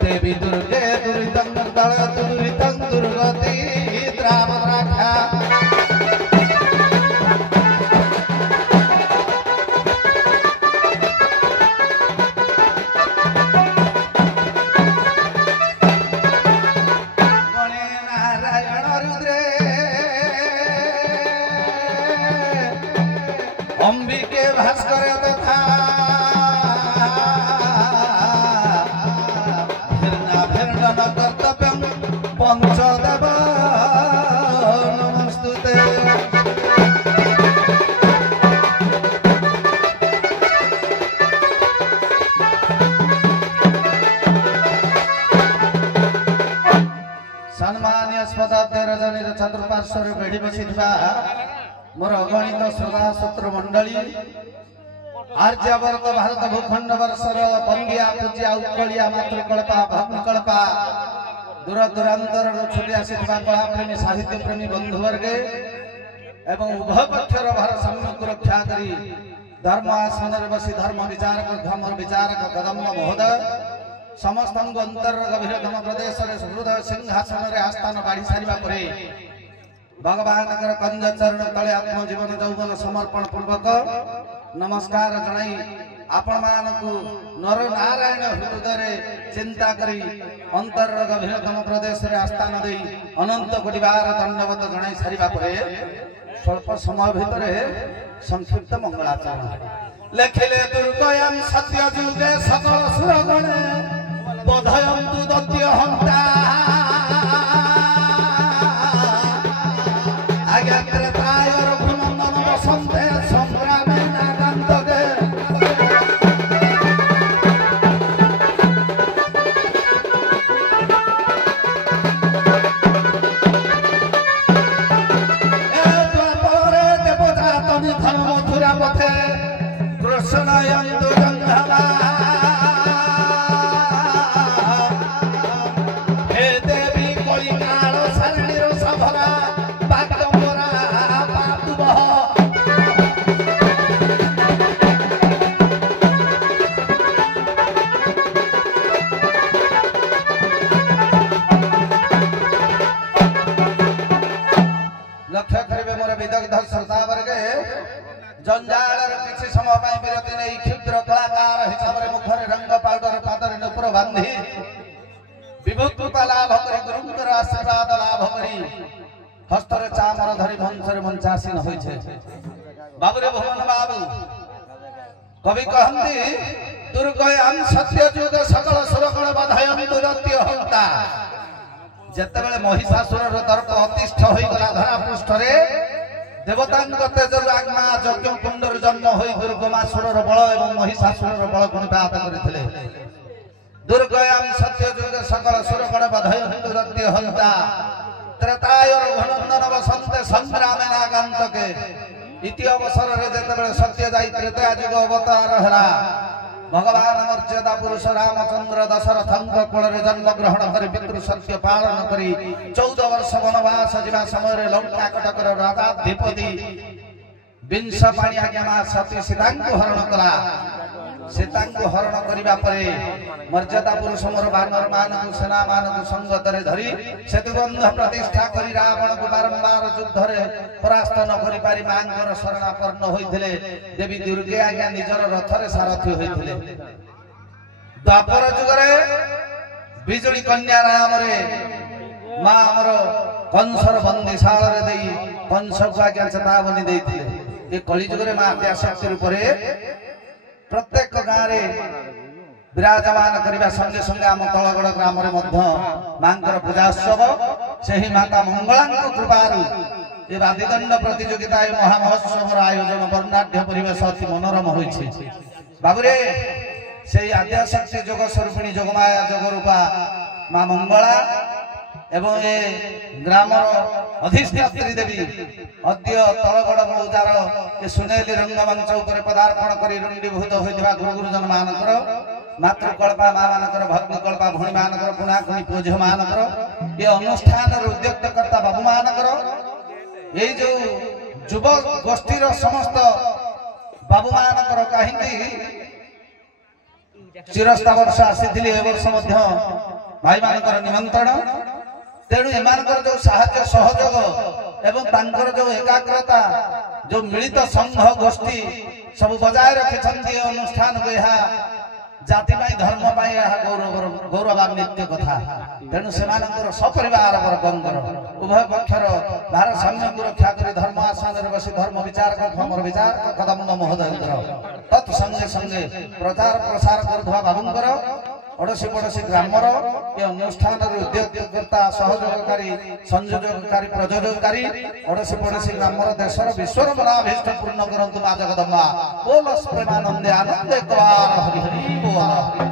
देवी दुर्गे दुरितं दुरितं दुर्गति द्रावराख्या गणे नारायण रुद्रे अंबिके भास्कर तथा कर्तव्यं पंचदेव नमस्तुते सम्मानीय स्पदाब्द रजनीर चतुर्पार्श्वर बेढ़ी बसिथिबा मोर अगणित श्रोता सूत्र मंडली आर्यावर्त भारत भूखंड वर्षर बंदिया पूजिया उत्कलिया मातृकल्पा भक्तिकल्पा दूर दूरांतर छुटी आसीथिबा कलाप्रेमी साहित्य प्रेमी बंधुवर्गे एवं उभय पक्षर भारसाम्यक रक्षा करी धर्म आसन बसी धर्म विचारक कदम्ब महोदय समस्त अंतर गभीर धम प्रदेश हृदय सिंहासन आस्थान बाढ़ी सारिबा परे भगवान कंज चरण तले आत्मजीवन यौवन समर्पण पूर्वक नमस्कार जनाई आपण मानकु नर नारायण हृदय चिंता करी अंतर गभीरतम प्रदेश रे आस्थान दे अनंत कोटि बार दंडवत जनाई सारिबा परे स्वल्प समय भितरे संक्षिप्त मंगलाचरण लेखिले दुर्गयं सत्य जुगे सकल सुरगण बोधयन्तु दत्य हंता आज्ञा त्रेताय रघुनंदन वसंते संग्रामे नागान्तके द्वापरे देवजात निधन मथुरा पथे कृष्णयन्तु जङ्घला हे देवी कलिकाल शरणीर सभरा बागडम्बरा पातुबह लक्ष्य करिवे मोर विदग्ध श्रोता वर्गे जंजाल किसी समय पाई विरति नहीं क्षुद्र कलाकार हिसाब रे मुखरे रंग पाउडर पादर नुपुर बांधी विभुत्वता लाभ करी गुरुंकर आशीर्वाद लाभ करी हस्तर चामर धरी मंचरे मंचासीन होई छे बाबू रे भुवन बाबू कवि कहंती दुर्गयं सत्य जुग सकल सुरगण बधायन्तु दत्य हंता जेते बेले महिषासुर रो दर्प अतिष्ठ होई गला धरा पृष्ठ रे देवतांक तेजरु आत्मा यज्ञ कुंडर जन्म होई दुर्गमासुर रो बळ एवं महिषासुर रो बळ गुणपात करिथिले दुर्गयं सत्य जुग सकल सुरगण बधायन्तु दत्य हंता त्रेताय रघुनंदन वसंते संग्रामे नागान्तके इति अवसर रे जेते बेले सत्य जाई त्रेता जुग अवतार हला भगवान मर्यादा पुरुष रामचंद्र दशरथंक कोଳରେ जन्म ग्रहण करी पितृ सत्य पालन करी 14 वर्ष वनवास जीवा समय लंका कटकर राजाधिपति विंश पाणी आज्ञा मा सती सीतांको हरण कला से हरण करने मर्यादा पुरुष मोर बानर मान सेना मान संगत धरी सेतुबंध प्रतिष्ठा कर रावण को बारंबार युद्ध परास्त न कर पारि मांकर शरणापन्न होइथिले देवी दुर्गे आज्ञा निजर रथरे सारथी होइथिले द्वापर जुगरे बिजुली कन्या नाम रे मां हमर कंसर बंदीशाल रे देई कंस को आज्ञा चेतावनी देइथिले ए कली जुगरे मां आद्याशक्ति रूप रे प्रत्येक गाँव रे विराजमान करने संगे संगे आम तलगड़ ग्राम मांकर पूजाोत्सव से ही माता मंगला कृपारू ये वादिदंड प्रतियोगिता महामहोत्सव आयोजन वर्णाढ़ परिवेश अति मनोरम होइछे बाबुरे से आद्याशक्ति जोग स्वरूपिणी जोगमाया जोगरूपा मां मंगला एवं ये ग्राम अधिष्ठात्री देवी अद्य तलगड़ मौजार ये सुनेली रंगमंच उपर पदार्पण कर रुंडीभूत होता गुरु गुरुजन मानकर मातृकल्पा माँ मानकर भग्निकल्पा भौणी मानकर पुणाकुणी पुओ झील मानकर ये अनुष्ठान उद्योक्तकर्ता बाबू मानकर ये जो युव गोष्ठीर समस्त बाबू मानकर कहीं चिरस्ता वर्ष आसी वर्ष भाई मानकर निमंत्रण तेणु एमानकर जो साहाय्य सहयोग एवं तांकर जो एकाग्रता जो मिलित संघ गोष्ठी सब बजाय रखिछन्ति अनुष्ठान को यह जाति धर्म गौरवान्वित कथा तेणु से सपरिवार वर्गंकर उभय पक्षर भारसाम्य को रक्षा कर धर्म आसन बसी धर्म विचार कर विचार कदम महोदय तत्संगे संगे प्रचार प्रसार कर बाबूंकर अड़ोशी पड़ोशी ग्रामर ये अनुष्ठान उद्योगकर्ता सहयोगकारी संयोजककारी प्रयोजककारी अड़ोशी पड़ोशी ग्रामर देशर विश्वर मनाभीष्ट पूर्ण करंतु मां जगदम्बा बोल प्रेमानंदे आनंदे हरि हरि बोल।